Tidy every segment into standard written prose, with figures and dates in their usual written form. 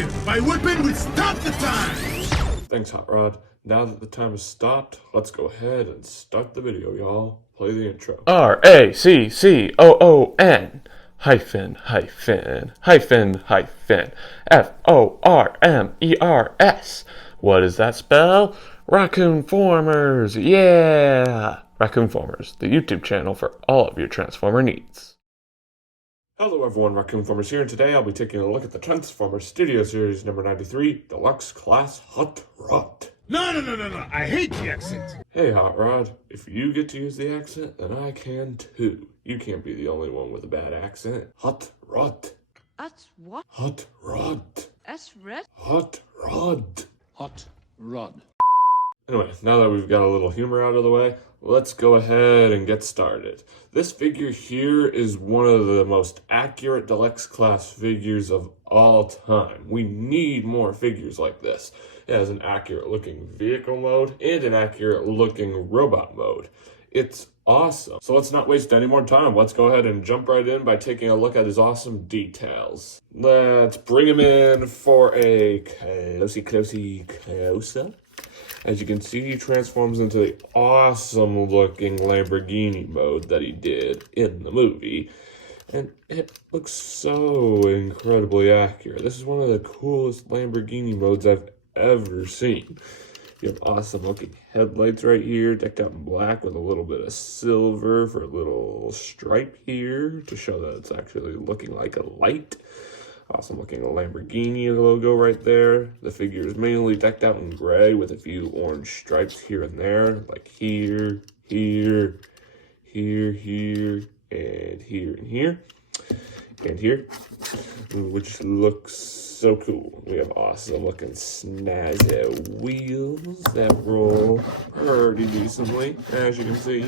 here. My weapon will stop the time. Thanks, Hot Rod. Now that the time has stopped, let's go ahead and start the video, y'all. Play the intro. RACCOON hyphen hyphen hyphen hyphen FORMERS. What does that spell? Raccoon-Formers, yeah! Raccoon-Formers, the YouTube channel for all of your Transformer needs. Hello everyone, Raccoon-Formers here, and today I'll be taking a look at the Transformers Studio Series number 93, Deluxe Class Hot Rod. No. I hate the accent. Hey Hot Rod, if you get to use the accent, then I can too. You can't be the only one with a bad accent. Hot Rod. That's what? Hot Rod. That's red? Hot Rod. Hot Rod. Anyway, now that we've got a little humor out of the way, let's go ahead and get started. This figure here is one of the most accurate Deluxe class figures of all time. We need more figures like this. It has an accurate looking vehicle mode and an accurate looking robot mode. It's awesome. So let's not waste any more time. Let's go ahead and jump right in by taking a look at his awesome details. Let's bring him in for a close-up. As you can see, he transforms into the awesome looking Lamborghini mode that he did in the movie. And it looks so incredibly accurate. This is one of the coolest Lamborghini modes I've ever seen. You have awesome looking headlights right here, decked out in black with a little bit of silver for a little stripe here to show that it's actually looking like a light. Awesome looking Lamborghini logo right there. The figure is mainly decked out in gray with a few orange stripes here and there, like here, here, here, here, and here, and here, and here, which looks so cool. We have awesome looking snazzy wheels that roll pretty decently, as you can see.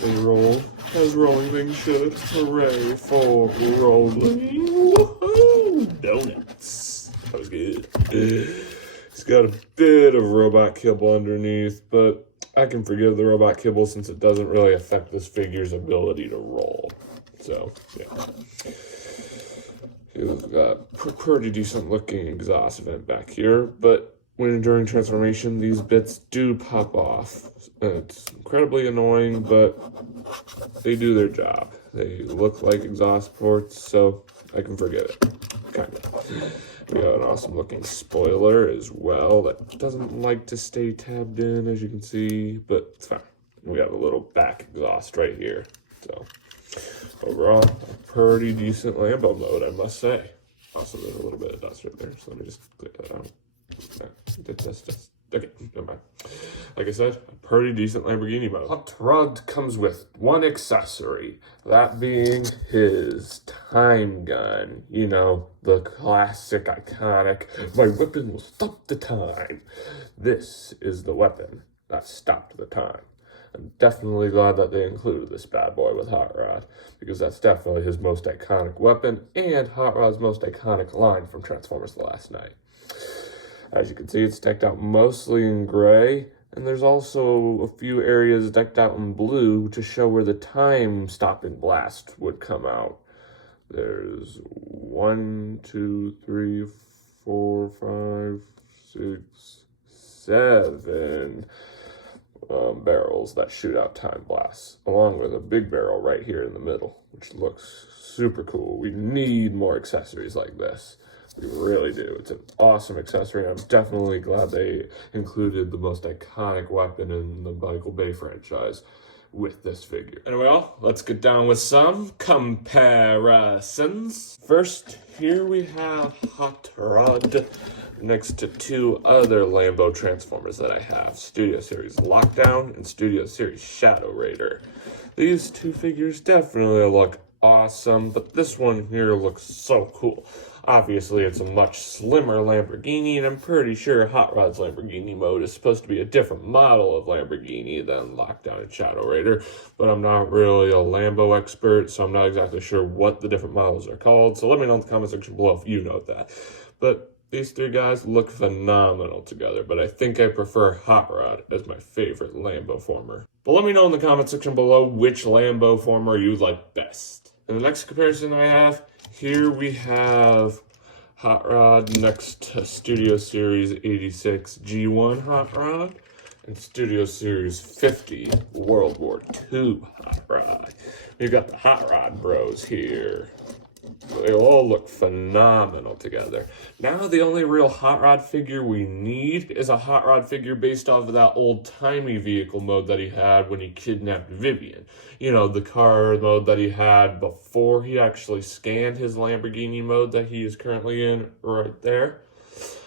They roll as rolling things should. Hooray for rolling. Woohoo! Donuts. That was good. It's got a bit of robot kibble underneath, but I can forgive the robot kibble since it doesn't really affect this figure's ability to roll. So, yeah. It's got pretty decent looking exhaust vent back here, but during transformation, these bits do pop off. It's incredibly annoying, but they do their job. They look like exhaust ports, so I can forgive it. Kind of. We got an awesome looking spoiler as well that doesn't like to stay tabbed in, as you can see, but it's fine. We got a little back exhaust right here. So overall, a pretty decent Lambo mode, I must say. Also, there's a little bit of dust right there, so let me just clear that out. Okay, never mind. Like I said, a pretty decent Lamborghini mode. Hot Rod comes with one accessory, that being his time gun. You know, the classic, iconic, my weapon will stop the time. This is the weapon that stopped the time. I'm definitely glad that they included this bad boy with Hot Rod, because that's definitely his most iconic weapon and Hot Rod's most iconic line from Transformers The Last Night. As you can see, it's decked out mostly in gray, and there's also a few areas decked out in blue to show where the time-stopping blast would come out. There's 1, 2, 3, 4, 5, 6, 7 barrels that shoot out time blasts, along with a big barrel right here in the middle, which looks super cool. We need more accessories like this. We really do. It's an awesome accessory. I'm definitely glad they included the most iconic weapon in the Michael Bay franchise with this figure. Anyway, let's get down with some comparisons. First, here we have Hot Rod next to two other Lambo Transformers that I have, Studio Series Lockdown and Studio Series Shadow Raider. These two figures definitely look awesome, but this one here looks so cool. Obviously, it's a much slimmer Lamborghini, and I'm pretty sure Hot Rod's Lamborghini mode is supposed to be a different model of Lamborghini than Lockdown and Shadow Raider, but I'm not really a Lambo expert, so I'm not exactly sure what the different models are called, so let me know in the comment section below if you know that. But these three guys look phenomenal together, but I think I prefer Hot Rod as my favorite Lambo-former. But let me know in the comment section below which Lambo-former you like best. And the next comparison I have, here we have hot rod next to Studio Series 86 G1 hot rod and Studio Series 50 World War II hot rod. We've got the hot rod bros here. They all look phenomenal together. Now the only real hot rod figure we need is a hot rod figure based off of that old-timey vehicle mode that he had when he kidnapped Vivian. You know, the car mode that he had before he actually scanned his Lamborghini mode that he is currently in right there.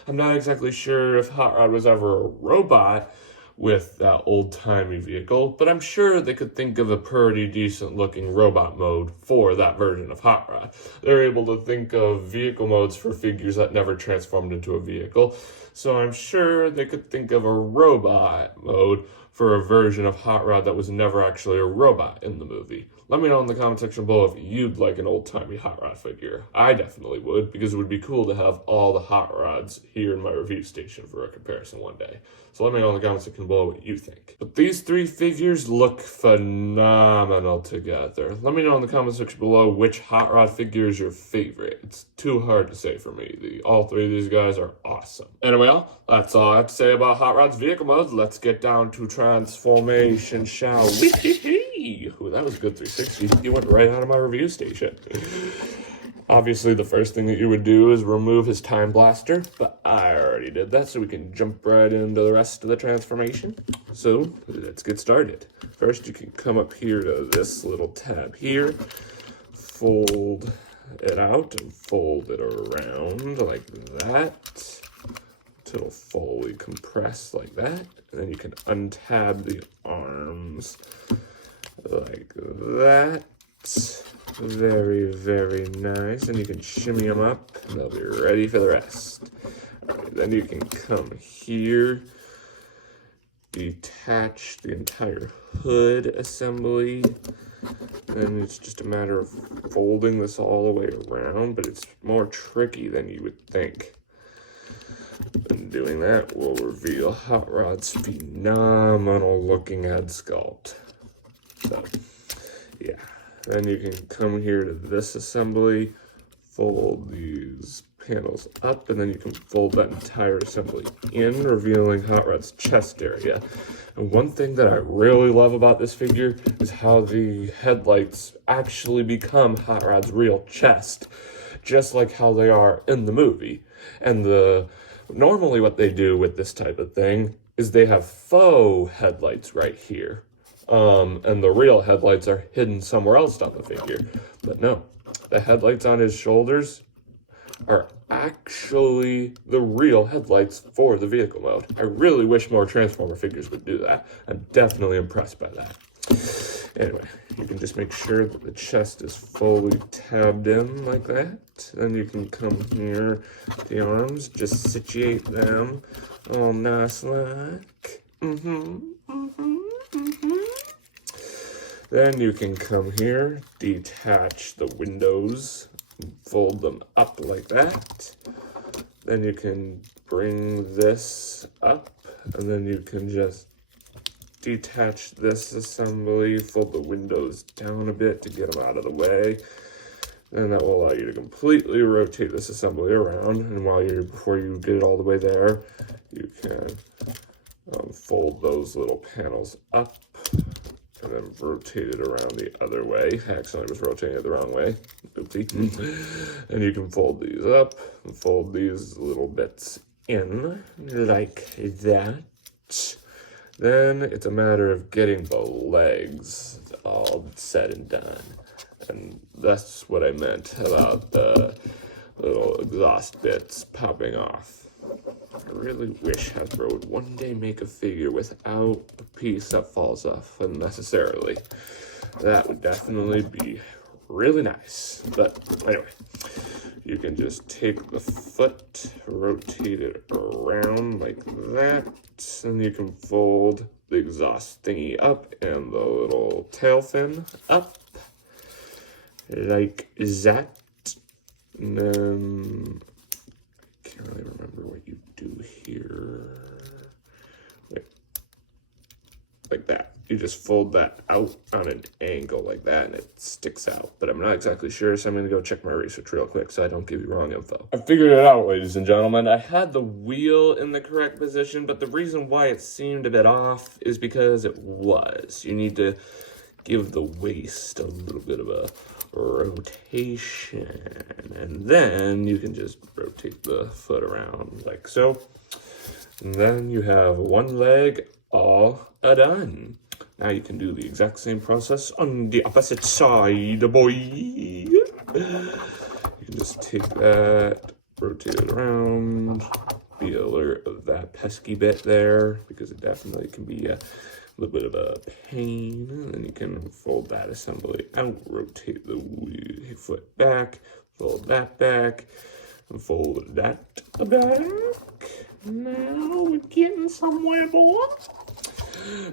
I'm not exactly sure if Hot Rod was ever a robot with that old-timey vehicle, but I'm sure they could think of a pretty decent-looking robot mode for that version of Hot Rod. They're able to think of vehicle modes for figures that never transformed into a vehicle, so I'm sure they could think of a robot mode for a version of Hot Rod that was never actually a robot in the movie. Let me know in the comment section below if you'd like an old-timey Hot Rod figure. I definitely would, because it would be cool to have all the Hot Rods here in my review station for a comparison one day. So let me know in the comment section below what you think. But these three figures look phenomenal together. Let me know in the comment section below which Hot Rod figure is your favorite. It's too hard to say for me. All three of these guys are awesome. Anyway, that's all I have to say about Hot Rod's vehicle modes. Let's get down to transformation, shall we? Ooh, that was a good 360. You went right out of my review station. Obviously, the first thing that you would do is remove his time blaster, but I already did that, so we can jump right into the rest of the transformation. So, let's get started. First, you can come up here to this little tab here, fold it out, and fold it around like that. It'll fully compress like that, and then you can untab the arms like that. Very, very nice. And you can shimmy them up, and they'll be ready for the rest. Right, then you can come here, detach the entire hood assembly. And it's just a matter of folding this all the way around, but it's more tricky than you would think. And doing that will reveal Hot Rod's phenomenal looking head sculpt. So, yeah. Then you can come here to this assembly, fold these panels up, and then you can fold that entire assembly in, revealing Hot Rod's chest area. And one thing that I really love about this figure is how the headlights actually become Hot Rod's real chest, just like how they are in the movie. And normally what they do with this type of thing is they have faux headlights right here. And the real headlights are hidden somewhere else on the figure. But no, the headlights on his shoulders are actually the real headlights for the vehicle mode. I really wish more Transformer figures would do that. I'm definitely impressed by that. Anyway, you can just make sure that the chest is fully tabbed in like that. Then you can come here, the arms, just situate them all nice like. Then you can come here, detach the windows, fold them up like that. Then you can bring this up, and then you can just detach this assembly, fold the windows down a bit to get them out of the way. And that will allow you to completely rotate this assembly around. And before you get it all the way there, you can fold those little panels up and then rotate it around the other way. I accidentally was rotating it the wrong way. Oopsie. And you can fold these up and fold these little bits in like that. Then it's a matter of getting the legs all said and done. And that's what I meant about the little exhaust bits popping off. I really wish Hasbro would one day make a figure without a piece that falls off unnecessarily. That would definitely be really nice. But anyway, you can just take the foot, rotate it around like that, and you can fold the exhaust thingy up and the little tail fin up like that. And then I can't really remember what you do here. Wait. Like that. you just fold that out on an angle like that and it sticks out. But I'm not exactly sure, so I'm going to go check my research real quick so I don't give you wrong info. I figured it out, ladies and gentlemen. I had the wheel in the correct position, but the reason why it seemed a bit off is because it was. You need to give the waist a little bit of a rotation, and then you can just rotate the foot around like so. And then you have one leg all done. Now you can do the exact same process on the opposite side, boy. You can just take that, rotate it around, be alert of that pesky bit there, because it definitely can be a little bit of a pain. And then you can fold that assembly out, rotate the foot back, fold that back, and fold that back. Now we're getting somewhere, boy.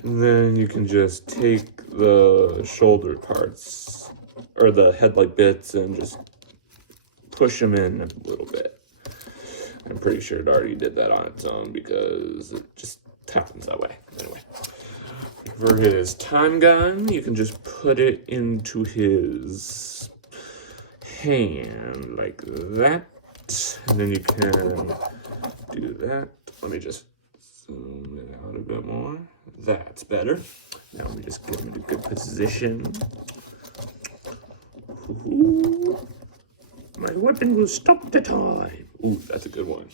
And then you can just take the shoulder parts, or the headlight bits, and just push them in a little bit. I'm pretty sure it already did that on its own because it just happens that way. Anyway, for his time gun, you can just put it into his hand like that. And then you can do that. Let me just zoom it out a bit more. That's better. Now let me just get him into good position. Ooh. My weapon will stop the time. Ooh, that's a good one.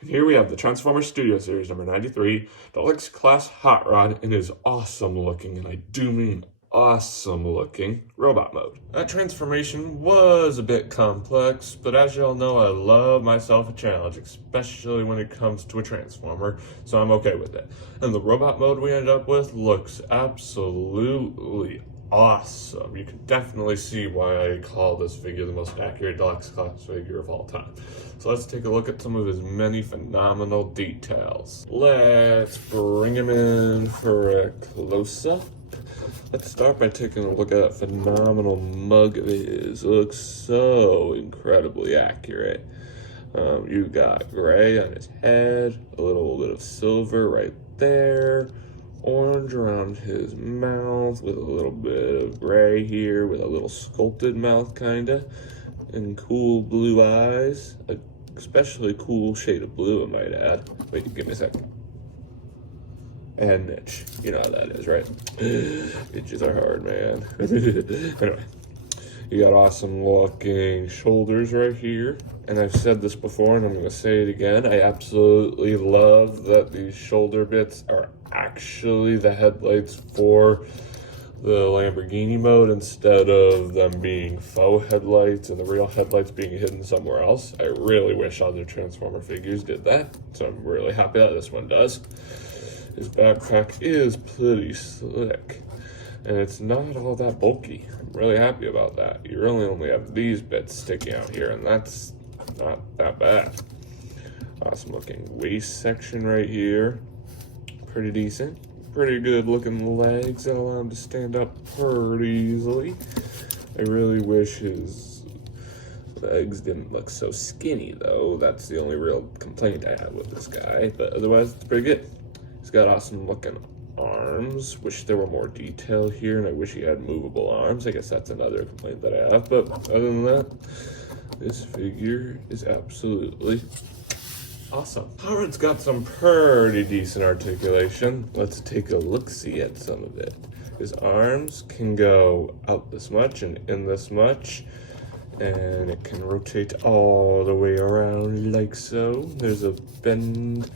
And here we have the Transformers Studio Series number 93, Deluxe Class Hot Rod in his awesome looking, and I do mean awesome looking, robot mode. That transformation was a bit complex, but as y'all know, I love myself a challenge, especially when it comes to a Transformer, so I'm okay with it. And the robot mode we ended up with looks absolutely awesome. You can definitely see why I call this figure the most accurate Deluxe Class figure of all time. So let's take a look at some of his many phenomenal details. Let's bring him in for a close-up. Let's start by taking a look at that phenomenal mug of his. It looks so incredibly accurate. You got gray on his head, a little bit of silver right there, orange around his mouth with a little bit of gray here with a little sculpted mouth kinda, and cool blue eyes, especially cool shade of blue I might add. Wait, give me a second. And itch. You know how that is, right? Itches are hard, man. Anyway, you got awesome looking shoulders right here. And I've said this before and I'm going to say it again. I absolutely love that these shoulder bits are actually the headlights for the Lamborghini mode instead of them being faux headlights and the real headlights being hidden somewhere else. I really wish other Transformer figures did that. So I'm really happy that this one does. His backpack is pretty slick, and it's not all that bulky. I'm really happy about that. You really only have these bits sticking out here, and that's not that bad. Awesome looking waist section right here. Pretty decent. Pretty good looking legs that allow him to stand up pretty easily. I really wish his legs didn't look so skinny, though. That's the only real complaint I have with this guy, but otherwise it's pretty good. He's got awesome looking arms. Wish there were more detail here, and I wish he had movable arms. I guess that's another complaint that I have, but other than that, this figure is absolutely awesome. Howard's got some pretty decent articulation. Let's take a look-see at some of it. His arms can go out this much and in this much, and it can rotate all the way around like so. There's a bend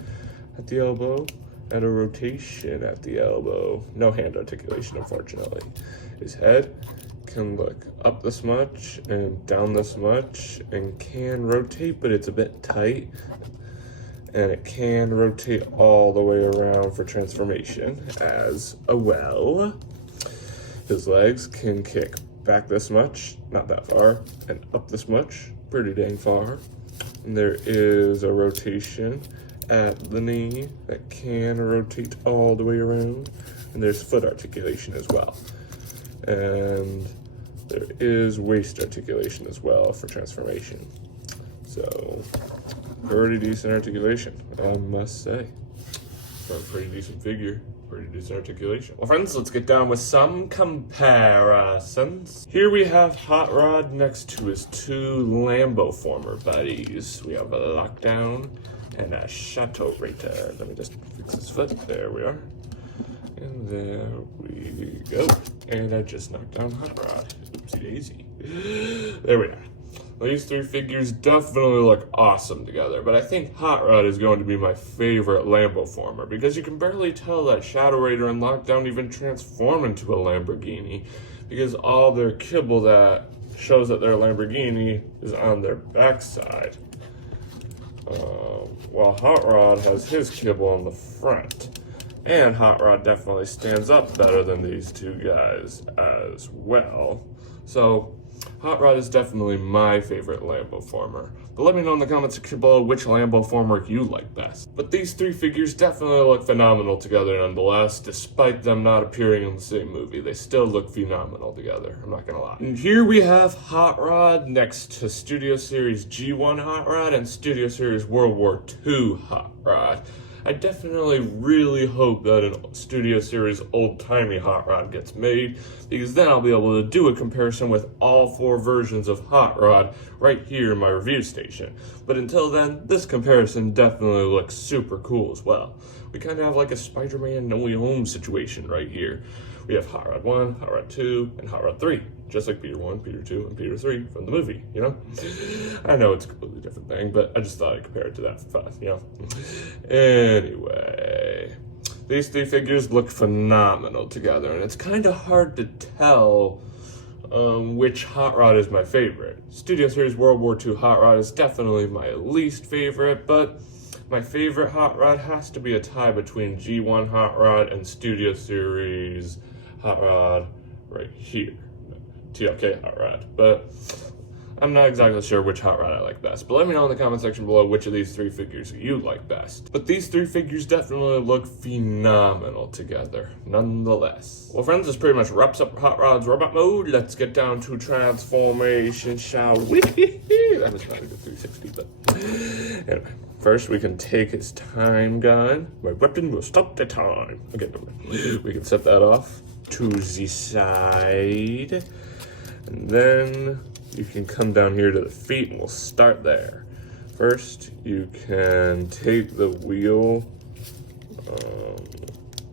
at the elbow and a rotation at the elbow. No hand articulation, unfortunately. His head can look up this much and down this much and can rotate, but it's a bit tight. And it can rotate all the way around for transformation as well. His legs can kick back this much, not that far, and up this much, pretty dang far. And there is a rotation at the knee that can rotate all the way around, and there's foot articulation as well, and there is waist articulation as well for transformation. So pretty decent articulation, I must say. for a pretty decent figure. Pretty decent articulation. Well, friends, let's get down with some comparisons. Here we have Hot Rod next to his two Lambo-Former buddies. We have a Lockdown and a Chateau Rater. Let me just fix his foot. There we are. And there we go. And I just knocked down Hot Rod. Oopsie daisy. There we are. These three figures definitely look awesome together, but I think Hot Rod is going to be my favorite Lambo-Former because you can barely tell that Shadow Raider and Lockdown even transform into a Lamborghini because all their kibble that shows that they're a Lamborghini is on their backside. While Hot Rod has his kibble on the front. And Hot Rod definitely stands up better than these two guys as well. So, Hot Rod is definitely my favorite Lambo-Former. But let me know in the comments section below which Lambo-Former you like best. But these three figures definitely look phenomenal together nonetheless, despite them not appearing in the same movie. They still look phenomenal together, I'm not gonna lie. And here we have Hot Rod next to Studio Series G1 Hot Rod and Studio Series World War II Hot Rod. I definitely really hope that a Studio Series old-timey Hot Rod gets made, because then I'll be able to do a comparison with all four versions of Hot Rod right here in my review station. But until then, this comparison definitely looks super cool as well. We kind of have like a Spider-Man No Way Home situation right here. We have Hot Rod 1, Hot Rod 2, and Hot Rod 3. Just like Peter 1, Peter 2, and Peter 3 from the movie, you know? I know it's a completely different thing, but I just thought I'd compare it to that for fun, you know? Anyway, these three figures look phenomenal together, and it's kind of hard to tell which Hot Rod is my favorite. Studio Series World War II Hot Rod is definitely my least favorite, but my favorite Hot Rod has to be a tie between G1 Hot Rod and Studio Series Hot Rod right here. TLK Hot Rod. But I'm not exactly sure which Hot Rod I like best. But let me know in the comment section below which of these three figures you like best. But these three figures definitely look phenomenal together, nonetheless. Well, friends, this pretty much wraps up Hot Rod's robot mode. Let's get down to transformation, shall we? That was not a good 360, but anyway. First, we can take his time gun. My weapon will stop the time. Okay, we can set that off to the side. And then you can come down here to the feet and we'll start there. First, you can take the wheel,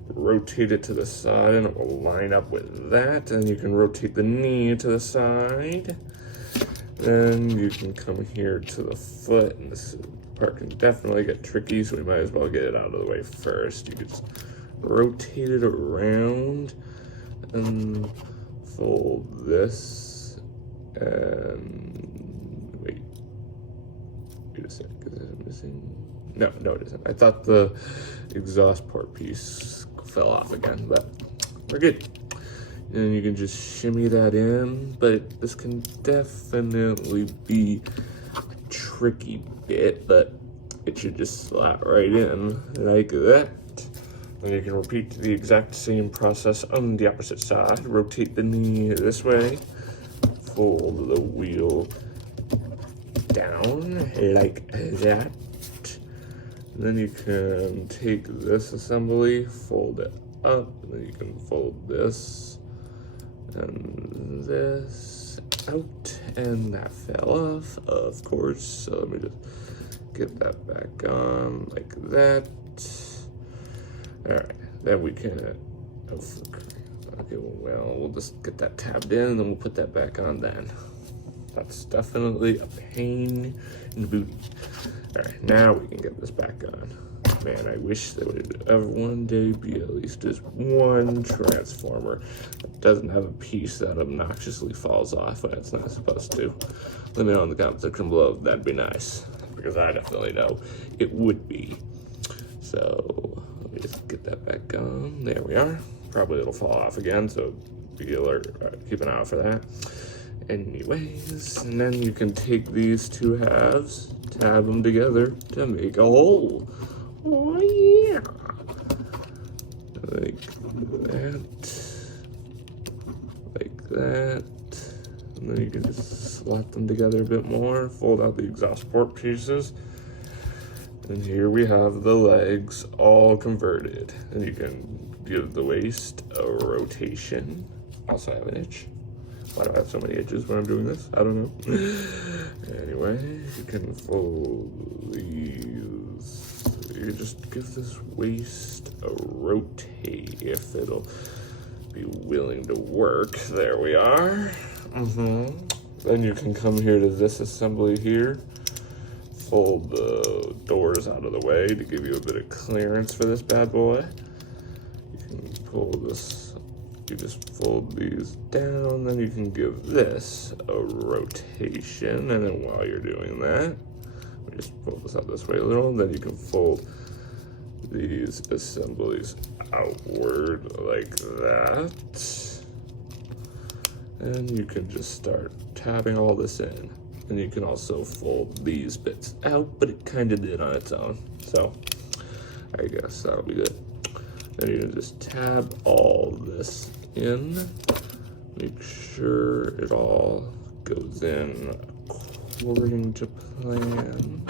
rotate it to the side and it will line up with that. And you can rotate the knee to the side. Then you can come here to the foot, and this part can definitely get tricky, so we might as well get it out of the way first. You can just rotate it around and fold this, and wait a sec, is it missing? No, it isn't. I thought the exhaust port piece fell off again, but we're good. And you can just shimmy that in, but this can definitely be a tricky bit, but it should just slot right in like that. And you can repeat the exact same process on the opposite side. Rotate the knee this way, fold the wheel down like that. And then you can take this assembly, fold it up, and then you can fold this and this out, and that fell off, of course. So let me just get that back on like that. All right, then we can. Okay, well, we'll just get that tabbed in, and then we'll put that back on. Then that's definitely a pain in the booty. All right, now we can get this back on. Man, I wish there would ever one day be at least just one transformer that doesn't have a piece that obnoxiously falls off when it's not supposed to. Let me know in the comment section below if that'd be nice, because I definitely know it would be. So let me just get that back on. There we are. Probably it'll fall off again, so be alert. Keep an eye out for that. Anyways, and then you can take these two halves, tab them together to make a hole. Oh yeah, like that, and then you can just slot them together a bit more, fold out the exhaust port pieces, And here we have the legs all converted. And you can give the waist a rotation. Also have an itch. Why do I have so many itches when I'm doing this? I don't know. Anyway, you can fold these. You just give this waist a rotate if it'll be willing to work. There we are. Then you can come here to this assembly here. Fold the doors out of the way to give you a bit of clearance for this bad boy. You can pull this, you just fold these down, then you can give this a rotation, and then while you're doing that, we just pull this out this way a little, and then you can fold these assemblies outward like that. And you can just start tabbing all this in. And you can also fold these bits out, but it kind of did on its own. So I guess that'll be good. Then you can just tab all this in. Make sure it all goes in according to plan.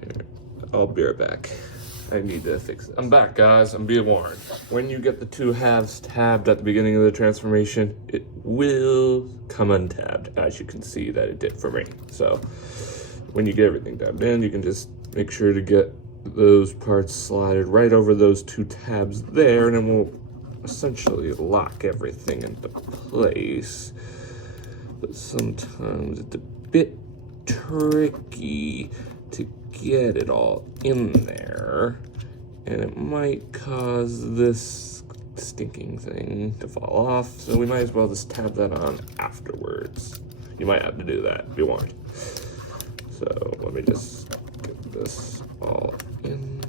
Here, I'll be right back. I need to fix it. I'm back, guys. I'm being warned. When you get the two halves tabbed at the beginning of the transformation, it will come untabbed, as you can see that it did for me. So when you get everything tabbed in, you can just make sure to get those parts slided right over those two tabs there, and then we'll essentially lock everything into place. But sometimes it's a bit tricky to get it all in there, and it might cause this stinking thing to fall off, so we might as well just tab that on afterwards. You might have to do that, be warned. So let me just get this all in.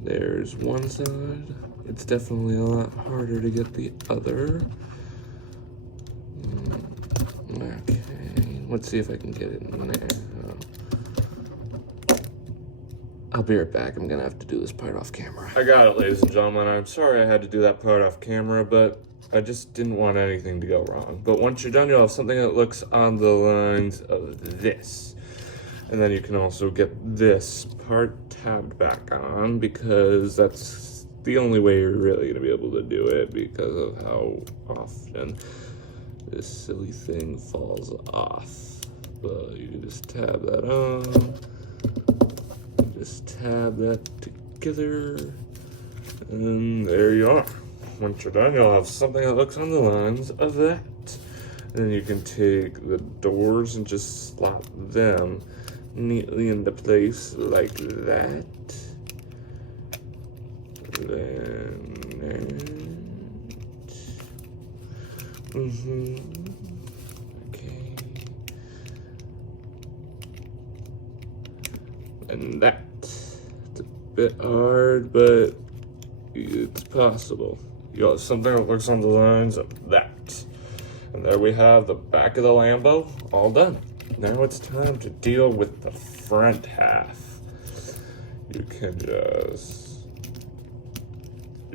There's one side. It's definitely a lot harder to get the other. Okay, let's see if I can get it in there. I'll be right back. I'm gonna have to do this part off camera. I got it, ladies and gentlemen. I'm sorry I had to do that part off camera, but I just didn't want anything to go wrong. But once you're done, you'll have something that looks on the lines of this. And then you can also get this part tabbed back on, because that's the only way you're really gonna be able to do it because of how often this silly thing falls off. But you can just tab that on. Just tab that together, and there you are. Once you're done, you'll have something that looks on the lines of that. And then you can take the doors and just slot them neatly into place like that. Then okay. And that. It's a bit hard, but it's possible. You have something that looks on the lines of that. And there we have the back of the Lambo all done. Now it's time to deal with the front half. You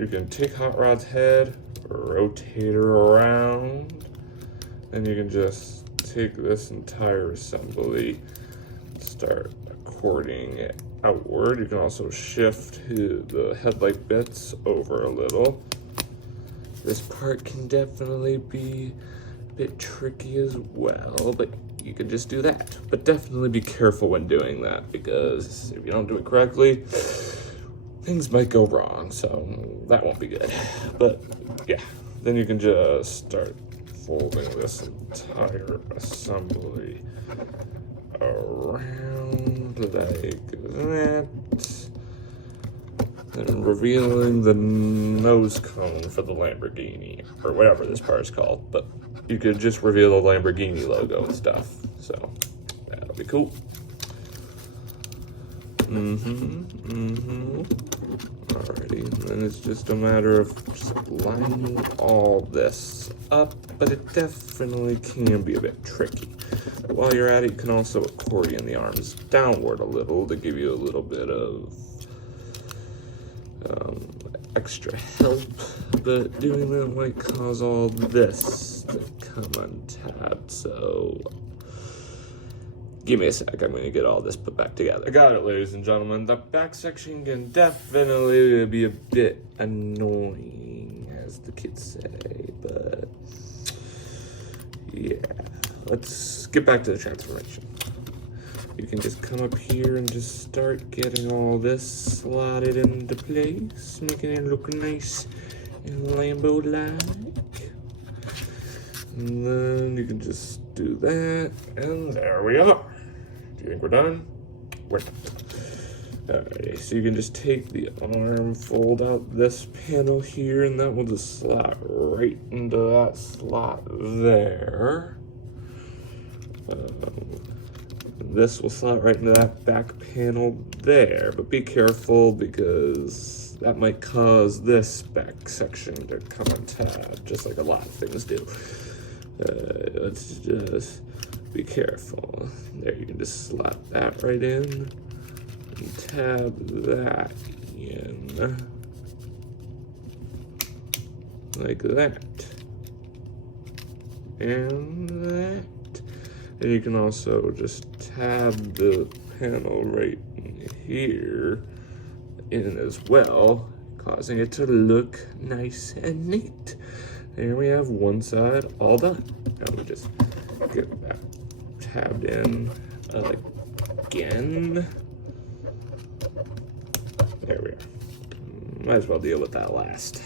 can take Hot Rod's head, rotate her around, and you can just take this entire assembly, start cording it outward. You can also shift the headlight bits over a little. This part can definitely be a bit tricky as well, but you can just do that. But definitely be careful when doing that, because if you don't do it correctly, things might go wrong, so that won't be good. But yeah, then you can just start folding this entire assembly around like that, and revealing the nose cone for the Lamborghini, or whatever this part is called, but you could just reveal the Lamborghini logo and stuff, so that'll be cool. Alrighty, and then it's just a matter of just lining all this up, but it definitely can be a bit tricky. But while you're at it, you can also accordion the arms downward a little to give you a little bit of extra help, but doing that might cause all this to come untabbed, so Give me a sec, I'm gonna get all this put back together. I got it, ladies and gentlemen. The back section can definitely be a bit annoying, as the kids say, but yeah. Let's get back to the transformation. You can just come up here and just start getting all this slotted into place, making it look nice and Lambo-like. And then you can just do that, and there we are. Do you think we're done? We're done. Alrighty, so you can just take the arm, fold out this panel here, and that will just slot right into that slot there. This will slot right into that back panel there, but be careful because that might cause this back section to come untabbed, just like a lot of things do. Let's just be careful. There, you can just slot that right in and tab that in like that and that. And you can also just tab the panel right in here in as well, causing it to look nice and neat. There we have one side all done. Now we just get that tabbed in again. There we are. Might as well deal with that last.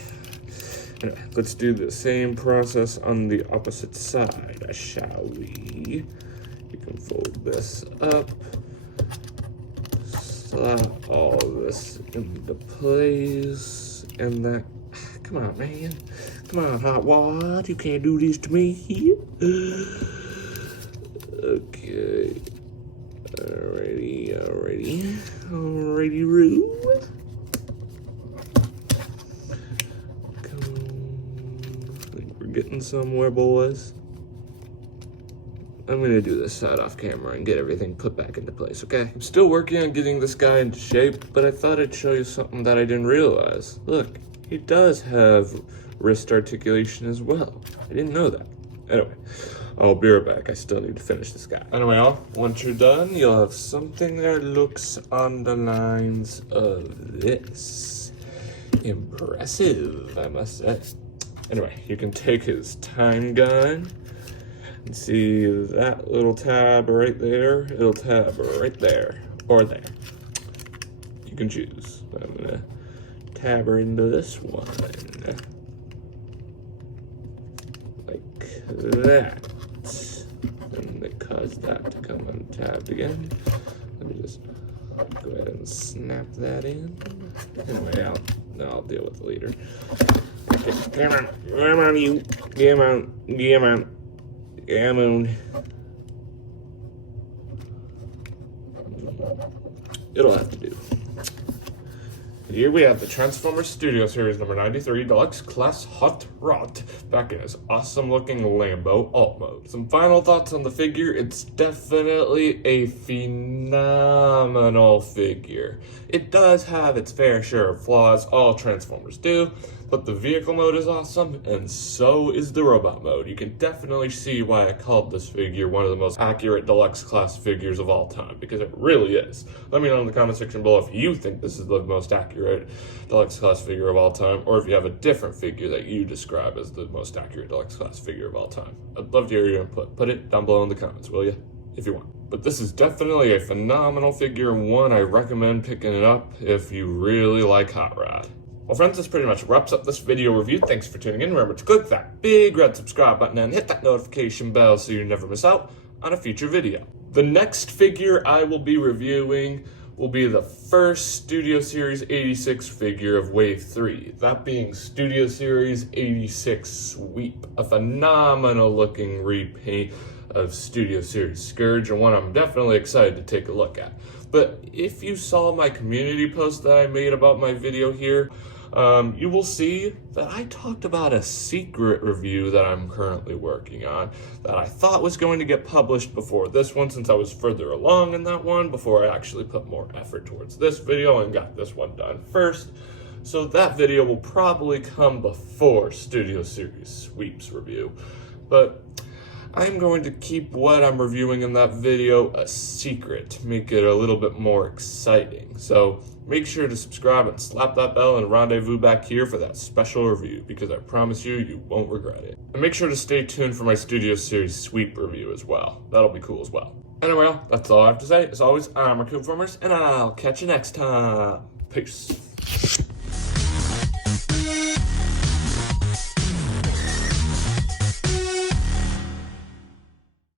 Anyway, let's do the same process on the opposite side, shall we? You can fold this up, slot all this into place, and that. Come on, man. Come on, Hot Wad. You can't do this to me. Okay. Alrighty, Roo. I think we're getting somewhere, boys. I'm gonna do this side off camera and get everything put back into place, okay? I'm still working on getting this guy into shape, but I thought I'd show you something that I didn't realize. Look, he does have wrist articulation as well. I didn't know that. Anyway, I'll be right back. I still need to finish this guy. Anyway, y'all, once you're done, you'll have something that looks on the lines of this. Impressive, I must say. Anyway, you can take his time gun and see that little tab right there. It'll tab right there or there. You can choose. I'm gonna tab her into this one like that, and it caused that to come untabbed again. Let me just go ahead and snap that in. Anyway, I'll deal with it later. Okay, come on, you. Come on. It'll have to do. Here we have the Transformers Studio Series number 93 Deluxe Class Hot Rod back in his awesome looking Lambo alt mode. Some final thoughts on the figure. It's definitely a phenomenal figure. It does have its fair share of flaws, all Transformers do, but the vehicle mode is awesome, and so is the robot mode. You can definitely see why I called this figure one of the most accurate Deluxe class figures of all time, because it really is. Let me know in the comment section below if you think this is the most accurate Deluxe class figure of all time, or if you have a different figure that you describe as the most accurate Deluxe class figure of all time. I'd love to hear your input. Put it down below in the comments, will you? If you want. But this is definitely a phenomenal figure, and one I recommend picking it up if you really like Hot Rod. Well, friends, this pretty much wraps up this video review. Thanks for tuning in. Remember to click that big red subscribe button and hit that notification bell so you never miss out on a future video. The next figure I will be reviewing will be the first Studio Series 86 figure of Wave 3. That being Studio Series 86 Sweep, a phenomenal looking repaint of Studio Series Scourge, and one I'm definitely excited to take a look at. But if you saw my community post that I made about my video here, you will see that I talked about a secret review that I'm currently working on that I thought was going to get published before this one, since I was further along in that one before I actually put more effort towards this video and got this one done first. So that video will probably come before Studio Series Sweeps review. But I'm going to keep what I'm reviewing in that video a secret to make it a little bit more exciting. So make sure to subscribe and slap that bell and rendezvous back here for that special review, because I promise you, you won't regret it. And make sure to stay tuned for my Studio Series Sweep review as well. That'll be cool as well. Anyway, that's all I have to say. As always, I'm Raccoon-Formers, and I'll catch you next time. Peace.